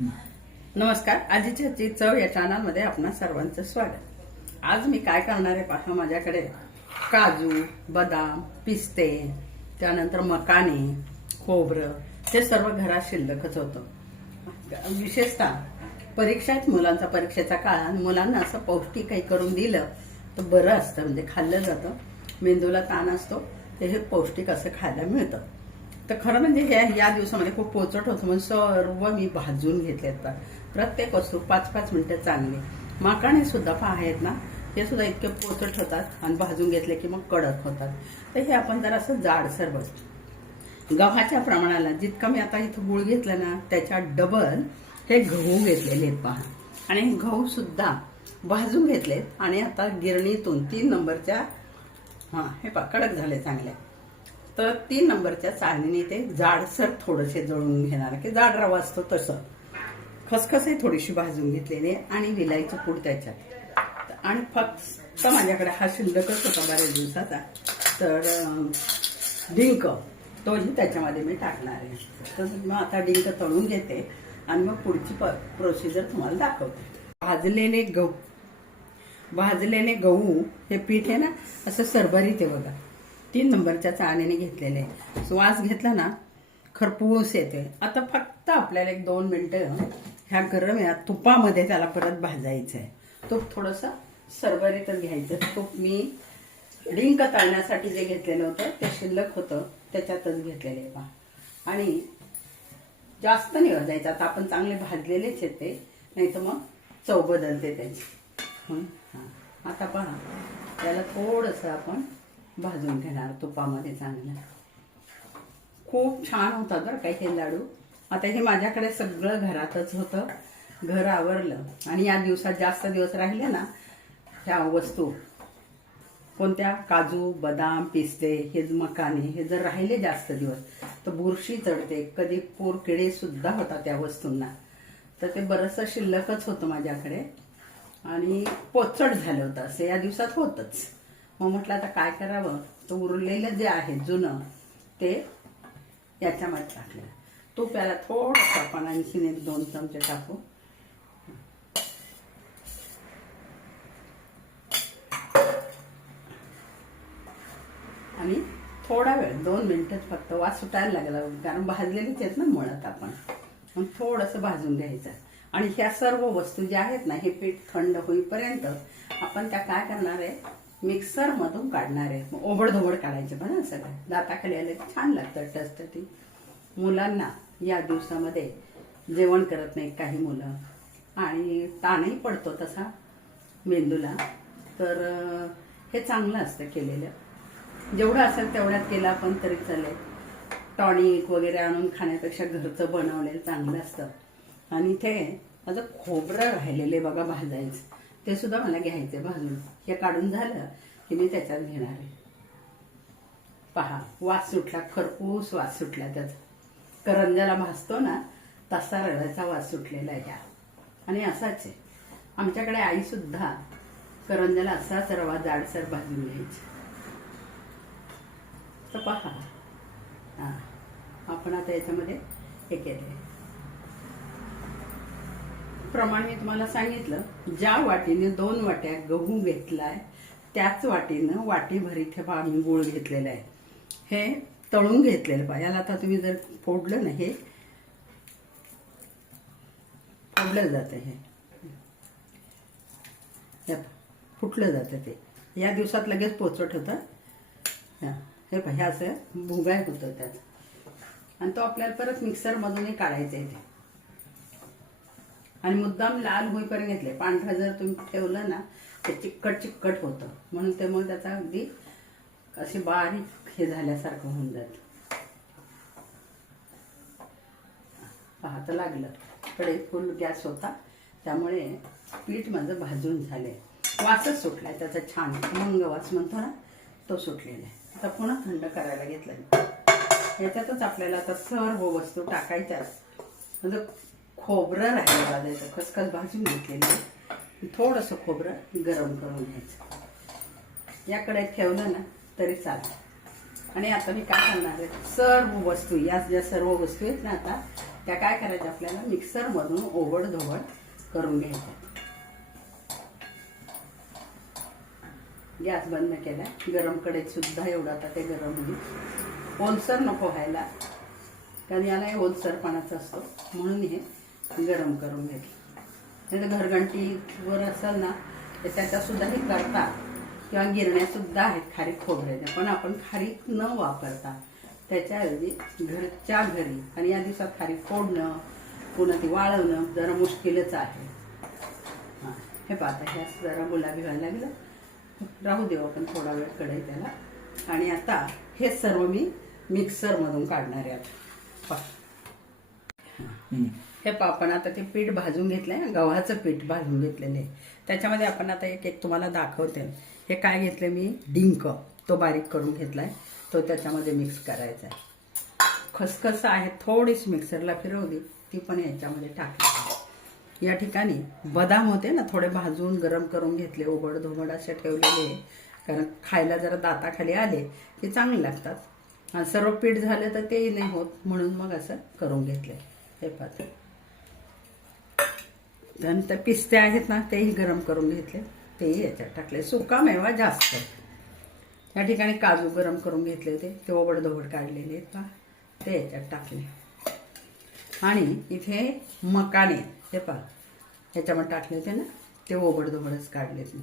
नमस्कार. आजीची आजची चव या चॅनलमध्ये आपणा सर्वांचं स्वागत. आज मी काय करणार आहे पहा माझ्याकडे काजू बदाम पिस्ते त्यानंतर मकाने खोबरं हे सर्व घरात शिल्लकच होतं. विशेषतः परीक्षा मुलांचा परीक्षेचा काळ आणि मुलांना असं पौष्टिक काही करून दिलं तर बरं असतं. म्हणजे खाल्लं जातं. मेंदूला ताण असतो ते हे पौष्टिक असं खायला मिळतं. तर खरं म्हणजे हे या दिवसामध्ये खूप पोचट होतं. म्हणून सर्व मी भाजून घेतले आता प्रत्येक वस्तू पाच पाच मिनिटं चांगली. माकाणे सुद्धा पहा आहेत ना हे सुद्धा इतके पोचट होतात आणि भाजून घेतले की मग कडक होतात. तर हे आपण जरा असं जाडसर बसतो गव्हाच्या प्रमाणाला जितकं मी आता इथं गुळ घेतलं ना त्याच्या डबल हे गहू घेतलेले आहेत पहा. आणि गहू सुद्धा भाजून घेतलेत. आणि आता गिरणीतून तीन नंबरच्या हां हे पहा कडक झाले चांगले. तर तीन नंबरच्या चाळणीने ते जाडसर थोडेसे जळून घेणार. की जाड रवा असतो तसं. खसखसही थोडीशी भाजून घेतलेली आणि विलायचं पूड त्याच्यात. आणि फक्त माझ्याकडे हा शिल्लकच होता बऱ्याच दिवसाचा. तर डिंक तोही त्याच्यामध्ये मी टाकणार आहे. तर मग आता डिंक तळून घेते आणि मग पुढची प्रोसिजर तुम्हाला दाखवते. भाजलेले गहू. भाजलेले गहू हे पीठ आहे ना असं सरभरीत आहे बघा. तीन नंबरच्या चाळणीने घेतलेले आहे. वास घेतला ना खरपूस येते आता फक्त आपल्याला एक दोन मिनटं ह्या गरम या तुपामध्ये त्याला परत भाजायचं आहे. तूप थोडंसं सरभरीतच घ्यायचं. तूप मी डिंक तळण्यासाठी जे घेतलेलं होतं ते शिल्लक होतं त्याच्यातच घेतलेले आहे पहा. आणि जास्त नाही वाजायचं आता आपण चांगले भाजलेलेच आहेत ते. नाही तर मग चव बदलते त्याची. हां. आता पहा. त्याला थोडंसं आपण भाजून घेणार तुपामध्ये चांगलं. खूप छान होता बरं काही हे लाडू. आता हे माझ्याकडे सगळं घरातच होतं. घर आवरलं. आणि या दिवसात जास्त दिवस राहिले ना ह्या वस्तू. कोणत्या? काजू बदाम पिस्ते हे मकाने. हे जर राहिले जास्त दिवस तर बुरशी चढते. कधी पोरकिडे सुद्धा होतात त्या वस्तूंना. तर ते बरंचसं शिल्लकच होतं माझ्याकडे. आणि पोचट झालं होतं. असं या दिवसात होतच. मग म्हटलं आता काय करावं? तर उरलेलं जे आहे जुनं ते याच्यामध्ये टाकलं. तूप याला थोडंसं आपण आणखीन एक दोन चमचे टाकू. आणि थोडा वेळ दोन मिनिटच फक्त वास सुटायला लागला कारण भाजलेलीच आहेत ना मळत आपण. मग थोडंसं भाजून घ्यायचं. आणि ह्या सर्व वस्तू ज्या आहेत ना हे पीठ थंड होईपर्यंत आपण त्या काय करणार आहे? मिक्सरमधून काढणार आहे. मग ओबडधोबड काढायचे पण हं सगळं. दाताखाली आले छान लागतं टचटटी मुलांना या दिवसामध्ये जेवण करत नाहीत काही मुलं. आणि ताणही पडतो तसा मेंदूला. तर हे चांगलं असतं केलेलं. जेवढं असेल तेवढ्यात केलं आपण तरी चालेल. टॉनिक वगैरे आणून खाण्यापेक्षा घरचं बनवलेलं चांगलं असतं. आणि इथे माझं खोबरं राहिलेले बघा भाजायचं. ते सुद्धा मला घ्यायचं भाजून हे काढून झालं की मी त्याच्यात घेणार आहे. पहा वास सुटला खरपूस वास सुटला त्याचा. करंजाला भासतो ना तसा रव्याचा वास सुटलेला आहे आणि असाच आहे. आमच्याकडे आई सुद्धा करंजाला असाच रवा जाडसर भाजून घ्यायची. तर पहा. हां. आपण आता याच्यामध्ये हे केले प्रमाण मी तुम्हाला सांगितलं ज्या वाटीने दोन वाट्या गहू घेतलाय त्याच वाटीनं वाटीभर इथे पहा मी गुळ घेतलेला आहे. हे तळून घेतलेलं पहा. याला आता तुम्ही जर फोडलं ना हे फोडलं जातं हे. फुटलं जातं ते. या दिवसात लगेच पोचट होतं. हे पहा हे असं भुगाय होतं त्याचं आणि तो आपल्याला परत मिक्सरमधूनही काढायचा आहे ते. आणि मुद्दाम लाल होईपर्यंत घेतले. पांढरा जर तुम्ही ठेवलं ना ते चिकट चिकट होतं. म्हणून ते मग त्याचा अगदी असे बारीक हे झाल्यासारखं होऊन जात. पाहता लागलं. कडे फुल गॅस होता. त्यामुळे पीठ माझं भाजून झाले. वासच सुटलाय त्याचा छान मंग वास म्हणतो ना तो सुटलेला आहे. आता पुन्हा थंड करायला घेतला याच्यातच आपल्याला आता सर हो वस्तू टाकायच्याच म्हणजे खोबरं राहिलं भाजायचं खसखस भाजून घेतलेली थोडंसं खोबरं गरम करून घ्यायचं. याकडे ठेवलं ना तरी चालेल आणि आता मी काय करणार आहे? सर्व वस्तू या ज्या सर्व वस्तू आहेत ना आता त्या काय करायच्या आपल्याला? मिक्सरमधून ओवड धोवड करून घ्यायच्या. गॅस बंद केला. गरम कडेत सुद्धा एवढं आता ते गरम होईल ओलसर नको व्हायला. कारण याला ओलसरपणाचा असतो. म्हणून हे गरम करून घेतलं. नाही तर घरघंटीवर असेल ना तर त्याचा सुद्धा हे करतात किंवा गिरण्या सुद्धा आहेत खारीक खोबऱ्याच्या पण आपण खारीक न वापरता. त्याच्याऐवजी घरच्या घरी आणि या दिवसात खारीक फोडणं पुन्हा ती वाळवणं जरा मुश्किलच आहे. हां हे पाहता गॅस जरा गुलाबी व्हायला लागलं. राहू देऊ आपण थोडा वेळ कढई त्याला. आणि आता हे सर्व मी मिक्सरमधून काढणार आहे आता. पहा. हे पा आपण आता ते पीठ भाजून घेतलंय गव्हाचं पीठ भाजून घेतलेलं आहे. त्याच्यामध्ये आपण आता एक एक तुम्हाला दाखवते. हे काय घेतलं मी? डिंक. तो बारीक करून घेतलाय. तो त्याच्यामध्ये मिक्स करायचा आहे. खसखस आहे थोडीशी मिक्सरला फिरवली ती पण याच्यामध्ये टाकली या ठिकाणी बदाम होते ना थोडे भाजून गरम करून घेतले उघड धोबड असे ठेवलेले कारण खायला जरा दाताखाली आले की चांगले लागतात. सर्व पीठ झालं तर तेही नाही होत म्हणून मग असं करून घेतले हे पाहते नंतर पिस्ते आहेत ना तेही गरम करून घेतले. तेही याच्यात टाकले. सुका मेवा जास्त. या ठिकाणी काजू गरम करून घेतले होते. ते ओबड धोबड काढलेले आहेत पहा. ते याच्यात टाकले. आणि इथे मकाने हे पा ह्याच्यामध्ये टाकले होते ना ते ओबड धोबडच काढलेत मी.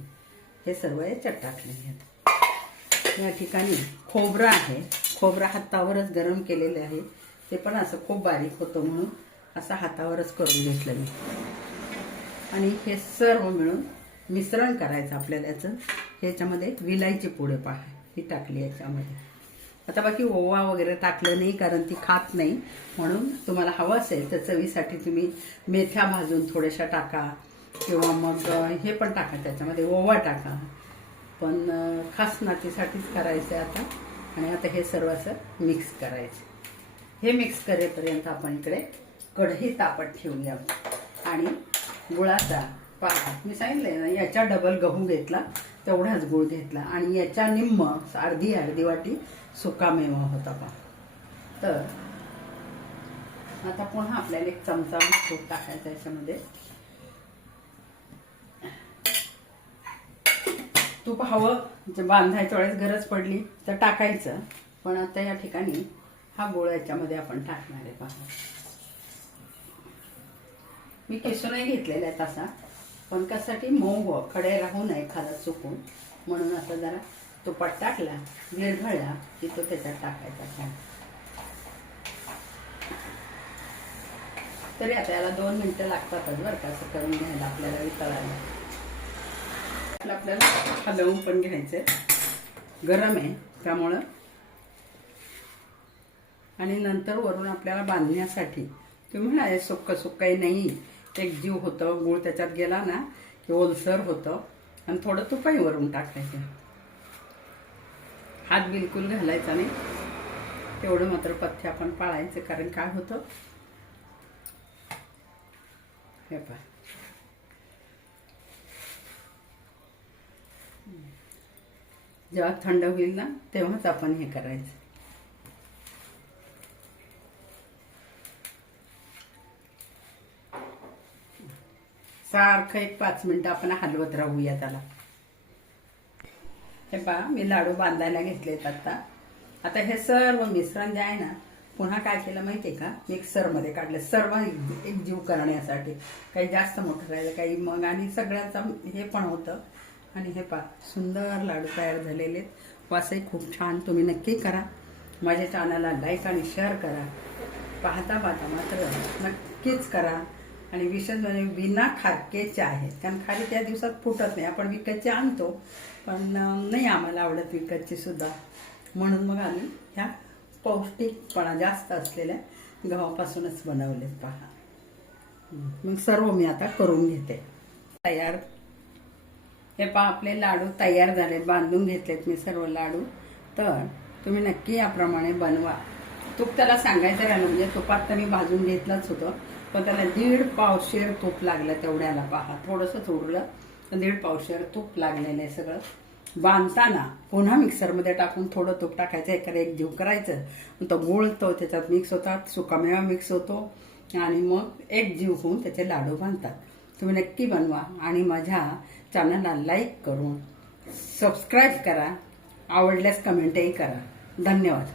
हे सर्व याच्यात टाकले आहेत. या ठिकाणी खोबरं आहे. खोबरं हातावरच गरम केलेलं आहे. ते पण असं खूप बारीक होतं म्हणून असं हातावरच करून घेतलं मी. आणि हे सर्व मिळून मिश्रण करायचं आपल्याला याचं. ह्याच्यामध्ये विलायची पुढे पहा ही टाकली याच्यामध्ये. आता बाकी ओवा वगैरे टाकलं नाही कारण ती खात नाही. म्हणून तुम्हाला हवं असेल तर चवीसाठी तुम्ही मेथ्या भाजून थोड्याशा टाका किंवा मग हे पण टाका त्याच्यामध्ये ओवा टाका. पण खास नातीसाठीच करायचं आहे आता. आणि आता हे सर्व असं मिक्स करायचं. हे मिक्स करेपर्यंत आपण इकडे कढई तापत ठेवूया आणि गुळाचा पहा मी सांगितलंय ना याच्या डबल गहू घेतला तेवढाच गुळ घेतला. आणि याच्या निम्म अर्धी अर्धी वाटी सुकामेवा होता पहा. तर आता पुन्हा आपल्याला एक चमचा तूप टाकायचा याच्यामध्ये. तूप हवं म्हणजे बांधायच्या वेळेस गरज पडली तर टाकायचं. पण आता या ठिकाणी हा गोळ याच्यामध्ये आपण टाकणार आहे पाहू. मी किसूनही घेतलेला आहे तसा. पण कशासाठी? मऊ हो खडे राहू नये खाला चुकून. म्हणून असं जरा तुपात टाकला विरघळला की तो त्याच्यात टाकायचा छान तरी आता याला दोन मिनिटं लागतातच बरं का? असं करून घ्यायला आपल्याला वितळायला आपल्याला हलवून पण घ्यायचंय गरम आहे त्यामुळं. आणि नंतर वरून आपल्याला बांधण्यासाठी तुम्ही म्हणाले सुक्क सुक्काही नाही. एक जीव होतं गुळ त्याच्यात गेला ना की ओलसर होतं आणि थोडं तुपाही वरून टाकायचं. हात बिलकुल घालायचा नाही. तेवढं मात्र पथ्य आपण पाळायचं कारण काय होतं? हे पा जेव्हा थंड होईल ना तेव्हाच आपण हे करायचं. सारखं एक पाच मिनिटं आपण हलवत राहूया त्याला. हे पहा मी लाडू बांधायला घेतलेत आता. आता हे सर्व मिश्रण जे आहे ना पुन्हा काय केलं माहितीये का? मिक्सरमध्ये काढलं. सर्व एक एक जीव करण्यासाठी. काही जास्त मोठं राहिलं काही मग आणि सगळ्याचा हे पण होतं. आणि हे पहा सुंदर लाडू तयार झालेले आहेत. वासही खूप छान. तुम्ही नक्की करा. माझ्या चॅनलला लाईक आणि शेअर करा. पाहता पाहता मात्र नक्कीच करा. आणि विशेष म्हणजे बिना खारकेच्या आहेत. कारण खारी त्या दिवसात फुटत नाही. आपण विकतचे आणतो पण नाही आम्हाला आवडत विकतची सुद्धा. म्हणून मग आम्ही ह्या पौष्टिकपणा जास्त असलेल्या गव्हापासूनच बनवलेत पहा. मग सर्व मी आता करून घेते. तयार. हे पहा आपले लाडू तयार झाले. बांधून घेतलेत मी सर्व लाडू. तर तुम्ही नक्की याप्रमाणे बनवा. तूप त्याला सांगायचं राहिलं म्हणजे तुपात तर मी भाजून घेतलंच होतं. पण त्याला दीड पावशेर तूप लागलं तेवढ्याला पहा. थोडंसंच उरलं पण दीड पावशेर तूप लागलेलं आहे सगळं. बांधताना पुन्हा मिक्सरमध्ये टाकून थोडं तूप टाकायचं एखादं एक जीव करायचं. तो गुळतो त्याच्यात मिक्स होतात सुकामेवा मिक्स होतो आणि मग एक जीव होऊन त्याचे लाडू बांधतात. तुम्ही नक्की बनवा आणि माझ्या चॅनलला लाईक करून सबस्क्राईब करा. आवडल्यास कमेंटही करा. धन्यवाद.